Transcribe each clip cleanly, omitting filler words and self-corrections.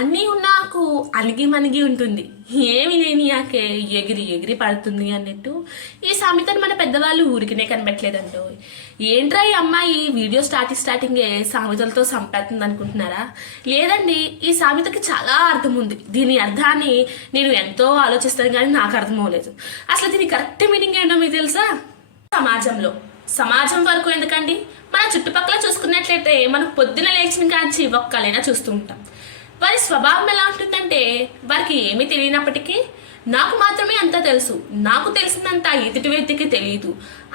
అన్నీ నాకు అలిగి మనిగి ఉంటుంది, ఏమి లేని యాకే ఎగిరి ఎగిరి పడుతుంది అన్నట్టు ఈ సామెతను మన పెద్దవాళ్ళు ఊరికినే కనిపెట్టలేదంటో. ఏంట్రా ఈ అమ్మాయి వీడియో స్టార్టింగే సామెతలతో సంపేస్తుంది అనుకుంటున్నారా? లేదండి, ఈ సామెతకి చాలా అర్థం ఉంది. దీని అర్థాన్ని నేను ఎంతో ఆలోచిస్తాను కానీ నాకు అర్థం అవ్వలేదు. అసలు దీని కరెక్ట్ మీనింగ్ ఏంటో మీకు తెలుసా? సమాజం వరకు ఎందుకండి, మన చుట్టుపక్కల చూసుకున్నట్లయితే మనం పొద్దున లేచిన కాంచి ఒక్కలైనా చూస్తూ ఉంటాం. వారి స్వభావం ఎలా ఉంటుందంటే, వారికి ఏమీ తెలియనప్పటికీ నాకు మాత్రమే అంతా తెలుసు, నాకు తెలిసిందంత ఎదుటి వ్యక్తికి తెలియదు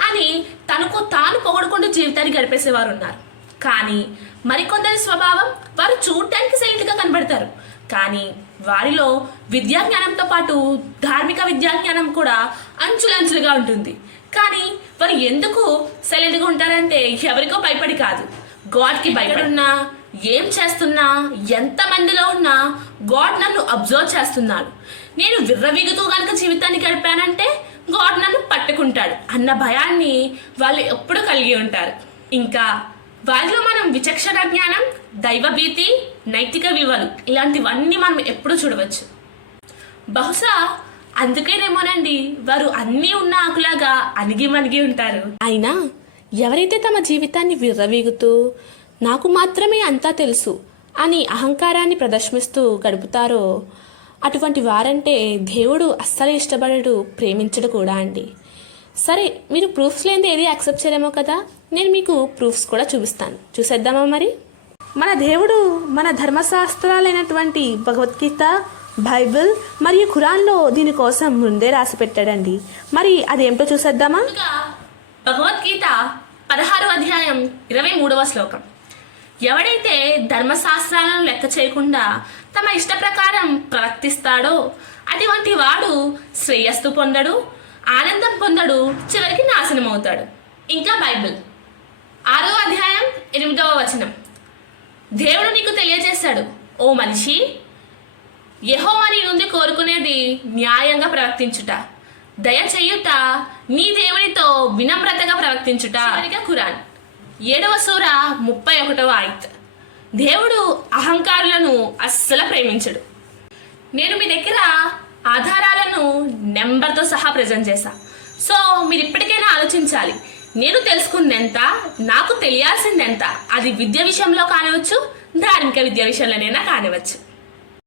అని తనకు తాను పొగడుకుంటూ జీవితాన్ని గడిపేసేవారు ఉన్నారు. కానీ మరికొందరి స్వభావం, వారు చూడటానికి సైలెంట్గా కనబడతారు కానీ వారిలో విద్యాజ్ఞానంతో పాటు ధార్మిక విద్యాజ్ఞానం కూడా అంచులంచులుగా ఉంటుంది. కానీ వారు ఎందుకు సైలెంట్గా ఉంటారంటే ఎవరికో భయపడి కాదు, గాడ్కి భయపడున్నా, ఏం చేస్తున్నా, ఎంత మందిలో ఉన్నా గాడ్ నన్ను అబ్జర్వ్ చేస్తున్నాడు. నేను విర్రవీగుతూ కనుక జీవితాన్ని గడిపానంటే గాడ్ నన్ను పట్టుకుంటాడు అన్న భయాన్ని వాళ్ళు ఎప్పుడు కలిగి ఉంటారు. ఇంకా వారిలో మనం విచక్షణ జ్ఞానం, దైవభీతి, నైతిక విలువలు ఇలాంటివన్నీ మనం ఎప్పుడు చూడవచ్చు. బహుశా అందుకేనేమోనండి వారు అన్నీ ఉన్న ఆకులాగా అణిగి మణిగి ఉంటారు. అయినా ఎవరైతే తమ జీవితాన్ని విర్రవీగుతూ నాకు మాత్రమే అంతా తెలుసు అని అహంకారాన్ని ప్రదర్శిస్తూ గడుపుతారో అటువంటి వారంటే దేవుడు అస్సలు ఇష్టపడడు, ప్రేమించడు కూడా అండి. సరే, మీరు ప్రూఫ్స్ లేనిది ఏది యాక్సెప్ట్ చేయలేమో కదా, నేను మీకు ప్రూఫ్స్ కూడా చూపిస్తాను. చూసేద్దామా మరి? మన దేవుడు మన ధర్మశాస్త్రాలైనటువంటి భగవద్గీత, బైబిల్ మరియు ఖురాన్లో దీనికోసం ముందే రాసి పెట్టాడండి. మరి అదేంటో చూసేద్దామా? భగవద్గీత 16వ అధ్యాయం 23వ శ్లోకం. ఎవడైతే ధర్మశాస్త్రాలను లెక్క చేయకుండా తమ ఇష్ట ప్రకారం ప్రవర్తిస్తాడో అటువంటి వాడు శ్రేయస్సు పొందడు, ఆనందం పొందడు, చివరికి నాశనం అవుతాడు. ఇంకా బైబిల్ 6వ అధ్యాయం 8వ వచనం. దేవుడు నీకు తెలియజేశాడు, ఓ మనిషి, యెహోవా నీ నుండి కోరుకునేది న్యాయంగా ప్రవర్తించుట, దయ చేయుట, నీ దేవునితో వినమ్రతగా ప్రవర్తించుట. ఖురాన్ 7వ సూర 31వ ఆయత్. దేవుడు అహంకారులను అస్సలు ప్రేమించడు. నేను మీ దగ్గర ఆధారాలను నెంబర్తో సహా ప్రజెంట్ చేశా. సో మీరు ఇప్పటికైనా ఆలోచించాలి, నేను తెలుసుకుందెంత, నాకు తెలియాల్సిందెంత. అది విద్య విషయంలో కానివచ్చు, ధార్మిక విద్య విషయంలోనైనా కానివచ్చు.